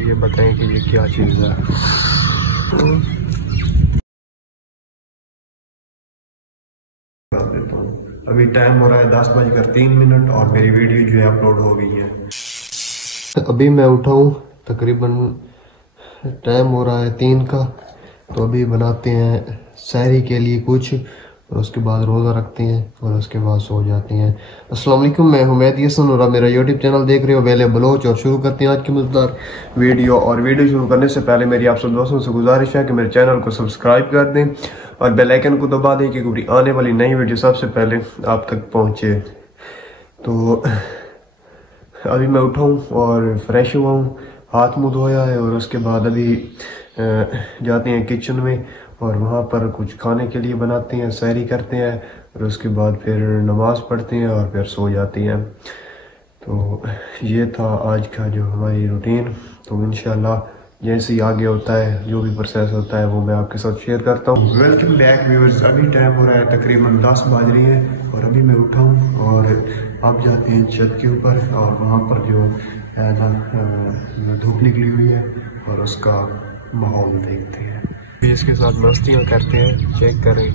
ये बताएं कि ये क्या चीज़ है। देता हूँ। अभी टाइम हो रहा है 10:03 और मेरी वीडियो जो है अपलोड हो गई है। अभी मैं उठा हूँ, तकरीबन टाइम हो रहा है 3 का। तो अभी बनाते हैं सहरी के लिए कुछ, और उसके बाद रोज़ा रखते हैं और उसके बाद सो जाते हैं। अस्सलाम वालेकुम, मैं हूं मेहदी हसन और आप मेरा यूट्यूब चैनल देख रहे हो वेले बलोच। और शुरू करते हैं आज की मज़ेदार वीडियो। और वीडियो शुरू करने से पहले मेरी आप सब दोस्तों से गुजारिश है कि मेरे चैनल को सब्सक्राइब कर दें और बेल आइकन को दबा दें क्योंकि आने वाली नई वीडियो सबसे पहले आप तक पहुँचे। तो अभी मैं उठा हूँ और फ्रेश हुआ हूँ, हाथ मुँह धोया है और उसके बाद अभी जाते हैं किचन में और वहाँ पर कुछ खाने के लिए बनाते हैं, सहरी करते हैं और उसके बाद फिर नमाज़ पढ़ते हैं और फिर सो जाते हैं। तो ये था आज का जो हमारी रूटीन। तो इंशाल्लाह जैसे ही आगे होता है, जो भी प्रोसेस होता है वो मैं आपके साथ शेयर करता हूँ। Welcome back viewers. अभी टाइम हो रहा है तकरीबन 10 बज रही है और अभी मैं उठा हूँ और अब जाते हैं छत के ऊपर और वहाँ पर जो है ना धूप निकली हुई है और उसका माहौल देखते हैं। इसके साथ मस्तियाँ करते हैं, चेक करें,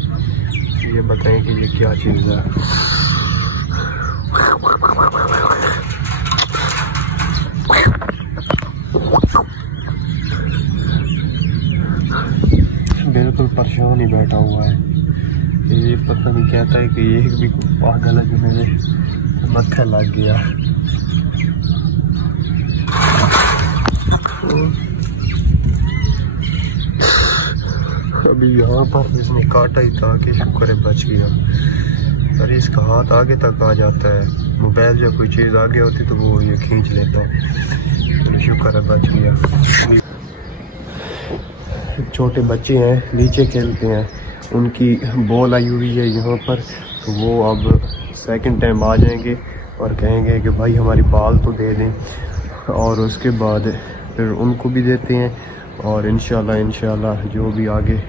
ये बताएं कि ये क्या चीज़ है। बिल्कुल परेशान ही बैठा हुआ है, ये पता नहीं कहता है कि ये भी पागल है जो मेरे मत्थे लग गया। अभी यहाँ पर इसने काटा ही था कि शुक्र है बच गया। अरे इसका हाथ आगे तक आ जाता है, मोबाइल जब कोई चीज़ आगे होती तो वो ये खींच लेता है। तो शुक्र है बच गया। छोटे बच्चे हैं नीचे खेलते हैं, उनकी बॉल आई हुई है यहाँ पर, तो वो अब सेकंड टाइम आ जाएंगे और कहेंगे कि भाई हमारी बॉल तो दे दें, और उसके बाद फिर उनको भी देते हैं और इंशाल्लाह जो भी आगे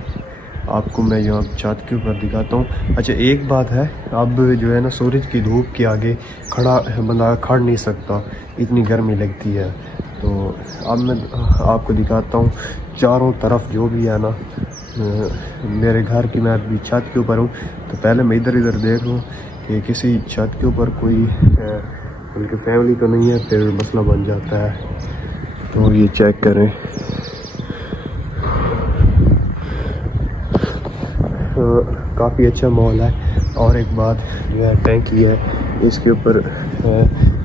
आपको मैं यहाँ छत के ऊपर दिखाता हूँ। अच्छा एक बात है, अब जो है ना सूरज की धूप के आगे खड़ा बंदा खड़ नहीं सकता, इतनी गर्मी लगती है। तो अब मैं आपको दिखाता हूँ चारों तरफ जो भी है ना मेरे घर की। मैं अभी छत के ऊपर हूँ, तो पहले मैं इधर देख लूँ कि किसी छत के ऊपर कोई उनकी फैमिली तो नहीं है, फिर मसला बन जाता है। तो ये चेक करें, काफ़ी अच्छा माहौल है। और एक बात जो है टैंकी है, इसके ऊपर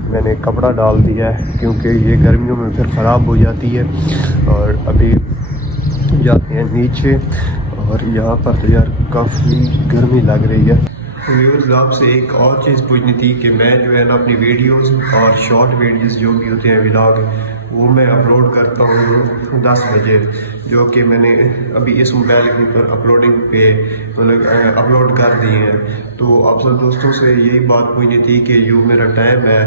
मैंने कपड़ा डाल दिया है क्योंकि ये गर्मियों में फिर ख़राब हो जाती है। और अभी जाते हैं नीचे और यहाँ पर तो यार काफ़ी गर्मी लग रही है। व्यूअर्स आपसे एक और चीज़ पूछनी थी कि मैं जो है ना अपनी वीडियोस और शॉर्ट वीडियोस जो भी होते हैं व्लॉग, वो मैं अपलोड करता हूँ 10 बजे, जो कि मैंने अभी इस मोबाइल के ऊपर अपलोडिंग पे मतलब अपलोड कर दिए हैं। तो आप सब दोस्तों से यही बात पूछनी थी कि जो मेरा टाइम है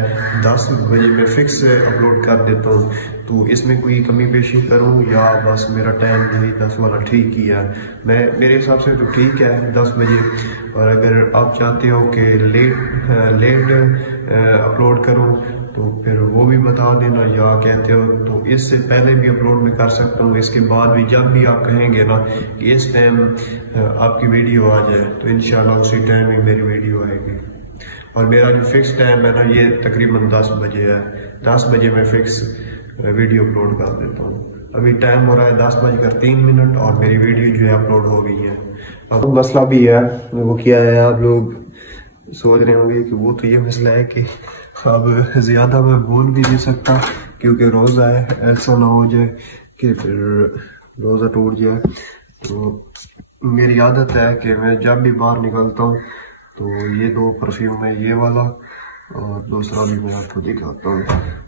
10 बजे मैं फिक्स अपलोड कर देता हूँ, तो इसमें कोई कमी पेशी करूँ या बस मेरा टाइम यही 10 वाला ठीक ही है। मेरे हिसाब से तो ठीक है 10 बजे, और अगर आप चाहते हो कि लेट अपलोड करूँ तो फिर वो भी बता देना, या कहते हो तो इससे पहले भी अपलोड मैं कर सकता हूँ। इसके बाद भी जब भी आप कहेंगे ना कि इस टाइम आपकी वीडियो आ जाए, तो इंशाल्लाह उसी टाइम ही मेरी वीडियो आएगी। और मेरा जो फिक्स टाइम है ना ये तकरीबन 10 बजे है, 10 बजे मैं फिक्स वीडियो अपलोड कर देता हूँ। अभी टाइम हो रहा है 10:03 और मेरी वीडियो जो है अपलोड हो गई है। अब मसला भी है, वो क्या है, आप लोग सोच रहे होंगे कि वो तो ये मसला है कि अब ज़्यादा मैं बोल भी नहीं सकता क्योंकि रोज़ा है, ऐसा ना हो जाए कि फिर रोज़ा टूट जाए। तो मेरी आदत है कि मैं जब भी बाहर निकलता हूँ तो ये 2 परफ्यूम है, ये वाला और दूसरा भी मैं आपको दिखाता हूँ,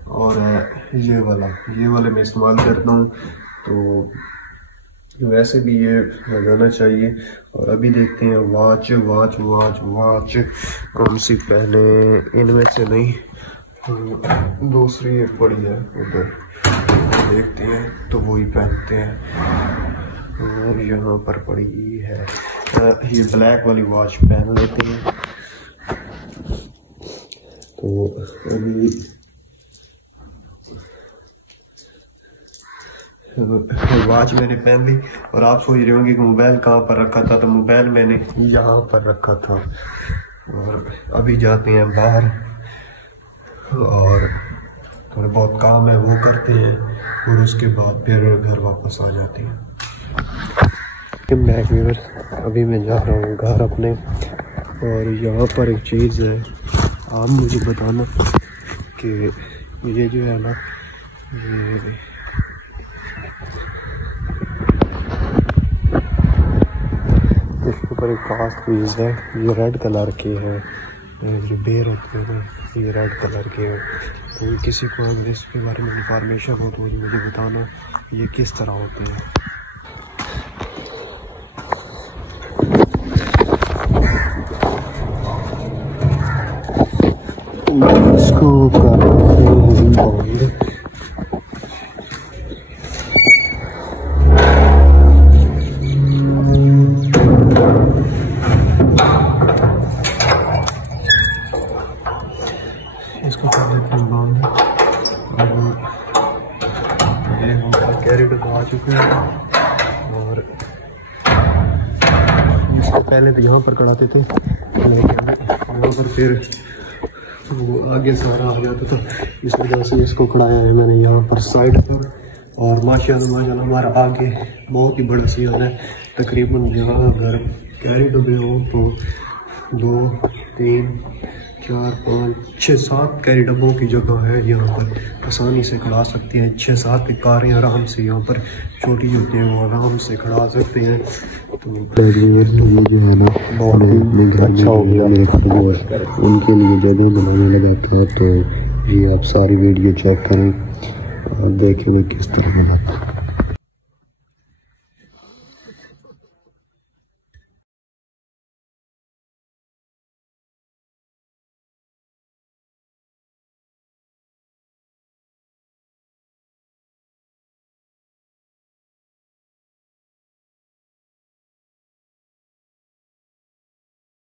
और ये वाले मैं इस्तेमाल करता हूँ। तो वैसे भी ये लगाना चाहिए। और अभी देखते हैं वॉच कौन सी पहने, इनमें से नहीं, दूसरी एक पड़ी है उधर, देखते हैं तो वही पहनते हैं। और यहाँ पर पड़ी है ये ब्लैक वाली वॉच पहन लेते हैं। तो अभी वॉच मैंने पहन ली और आप सोच रहे होंगे कि मोबाइल कहाँ पर रखा था, तो मोबाइल मैंने यहाँ पर रखा था। और अभी जाते हैं बाहर और थोड़े बहुत काम है वो करते हैं और उसके बाद फिर घर वापस आ जाते हैं। अभी मैं जा रहा हूँ घर अपने, और यहाँ पर एक चीज़ है, आप मुझे बताना कि ये जो है ना, ये इसके ऊपर एक खास चीज़ है, ये रेड कलर के है, जो बेर होते हैं ये रेड कलर के हैं। तो किसी को अगर इसके बारे में इंफॉर्मेशन हो तो मुझे बताना ये किस तरह होते हैं। इसको करते इसको कर देते हैं बंद। ये हमारा कैरी डब्बा आ चुका है, और इसको पहले तो यहाँ पर कढ़ाते थे, लेकिन यहाँ पर फिर वो आगे सारा आ जाता था, इस वजह से इसको खड़ाया है मैंने यहाँ पर साइड पर। और माशाल्लाह हमारा आगे बहुत ही बड़ा सियान है। तकरीबन यहाँ अगर कैरी डब्बे हो तो 2, 3, 4, 5, 6, 7 कैरी डब्बों की जगह है। यहाँ पर आसानी से खड़ा सकते हैं, 6-7 कारें आराम से यहाँ पर छोटी होती हैं वो आराम से खड़ा सकते हैं। तो ये जो है ना बहुत ही अच्छा हो गया उनके लिए जगह बनाने लगा था। तो ये आप सारी वीडियो चेक करें, देखें वो किस तरह बनाता है।